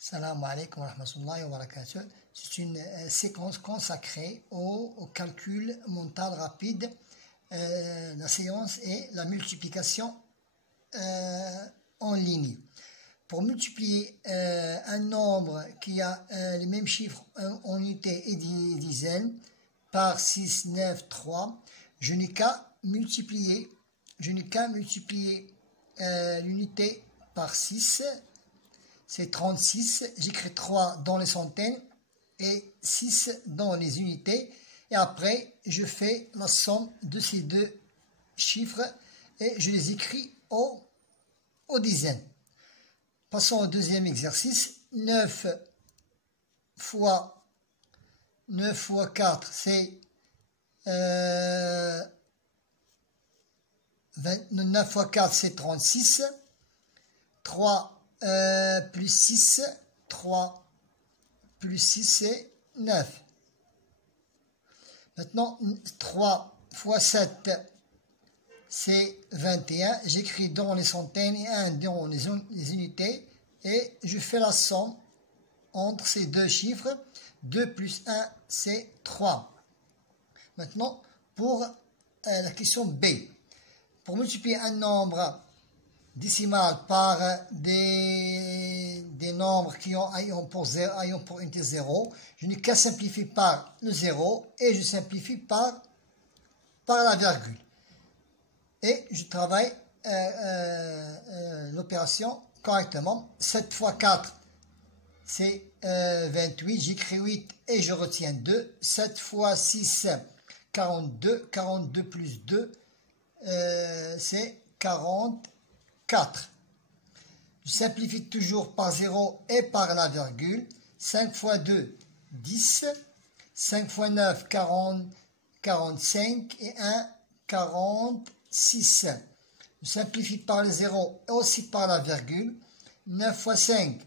Salam alaikum wa rahmatullahi wa barakatuh. C'est une séquence consacrée au calcul mental rapide. La séance est la multiplication en ligne. Pour multiplier un nombre qui a les mêmes chiffres en unités et dizaines par 6, 9, 3, je n'ai qu'à multiplier l'unité par 6. C'est 36, j'écris 3 dans les centaines et 6 dans les unités. Et après, je fais la somme de ces deux chiffres et je les écris aux dizaines. Passons au deuxième exercice. 9 fois 4, c'est 9 fois 4, c'est 36. 3 plus 6, 3 plus 6, c'est 9. Maintenant, 3 fois 7, c'est 21. J'écris dans les centaines et 1 dans les unités. Et je fais la somme entre ces deux chiffres. 2 plus 1, c'est 3. Maintenant, pour la question B. Pour multiplier un nombre décimal par des nombres qui ayant pour unité 0, je n'ai qu'à simplifier par le 0 et je simplifie par la virgule. Et je travaille l'opération correctement. 7 fois 4, c'est 28. J'écris 8 et je retiens 2. 7 fois 6, 42. 42 plus 2, c'est 44. Je simplifie toujours par 0 et par la virgule. 5 fois 2, 10. 5 fois 9, 40, 45. Et 1, 46. Je simplifie par le 0 et aussi par la virgule. 9 fois 5,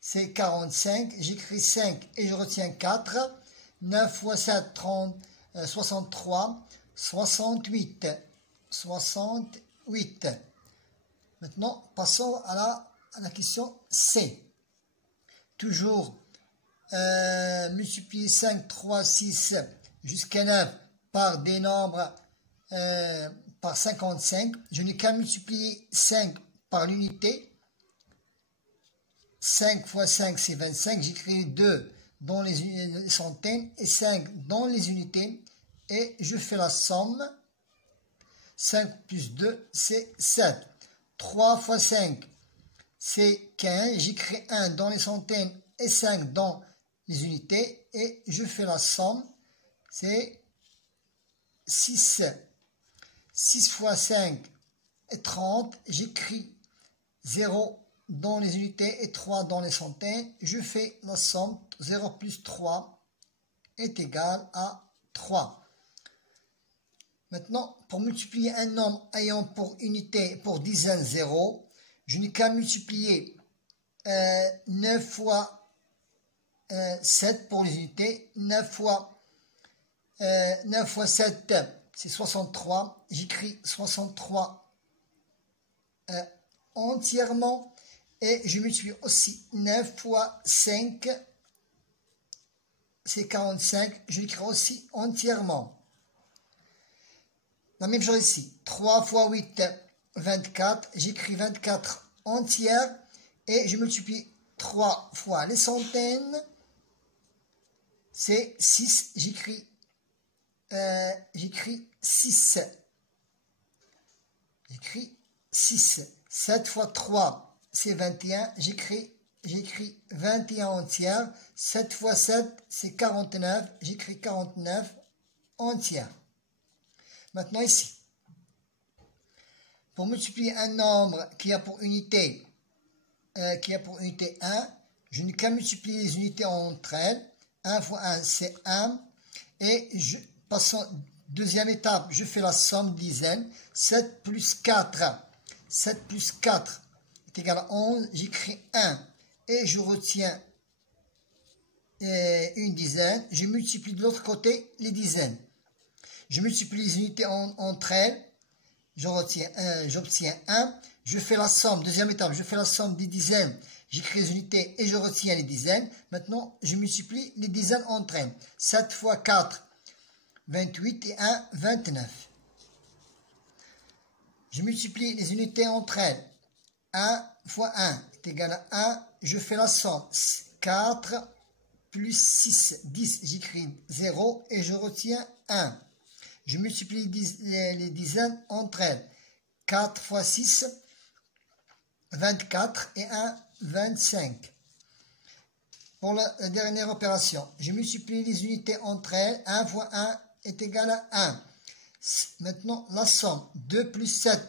c'est 45. J'écris 5 et je retiens 4. 9 fois 7, 63. 68. 68. Maintenant, passons à la question C. Toujours multiplier 5, 3, 6 jusqu'à 9 par des nombres par 55. Je n'ai qu'à multiplier 5 par l'unité. 5 fois 5, c'est 25. J'écris 2 dans les centaines et 5 dans les unités. Et je fais la somme. 5 plus 2, c'est 7. 3 fois 5, c'est 15. J'écris 1 dans les centaines et 5 dans les unités. Et je fais la somme. C'est 6. 6 fois 5 est 30. J'écris 0 dans les unités et 3 dans les centaines. Je fais la somme. 0 plus 3 est égal à 3. Maintenant, pour multiplier un nombre ayant pour unité, pour dizaine 0, je n'ai qu'à multiplier 9 fois 7 pour les unités. 9 fois 7, c'est 63. J'écris 63 entièrement. Et je multiplie aussi 9 fois 5, c'est 45. Je l'écris aussi entièrement. La même chose ici. 3 fois 8, 24. J'écris 24 entières. Et je multiplie 3 fois les centaines. C'est 6. J'écris 6. J'écris 6. 7 fois 3, c'est 21. J'écris 21 entières. 7 fois 7, c'est 49. J'écris 49 entières. Maintenant ici, pour multiplier un nombre qui a pour unité 1, je n'ai qu'à multiplier les unités entre elles. 1 fois 1, c'est 1. Et passons deuxième étape, je fais la somme dizaine. 7 plus 4. 7 plus 4 est égal à 11. J'écris 1 et je retiens une dizaine. Je multiplie de l'autre côté les dizaines. Je multiplie les unités entre elles. J'obtiens 1. Je fais la somme. Deuxième étape, je fais la somme des dizaines. J'écris les unités et je retiens les dizaines. Maintenant, je multiplie les dizaines entre elles. 7 fois 4, 28 et 1, 29. Je multiplie les unités entre elles. 1 fois 1 est égal à 1. Je fais la somme. 4 plus 6, 10. J'écris 0 et je retiens 1. Je multiplie les dizaines entre elles. 4 fois 6, 24 et 1, 25. Pour la dernière opération, je multiplie les unités entre elles. 1 fois 1 est égal à 1. Maintenant, la somme 2 plus 7,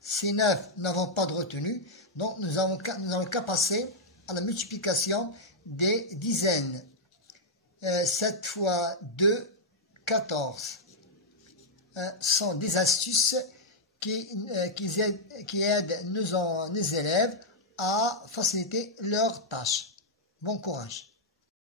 c'est 9. Nous n'avons pas de retenue. Donc, nous n'avons qu'à passer à la multiplication des dizaines. 7 fois 2, 14. Sont des astuces qui aident nos élèves à faciliter leurs tâches. Bon courage.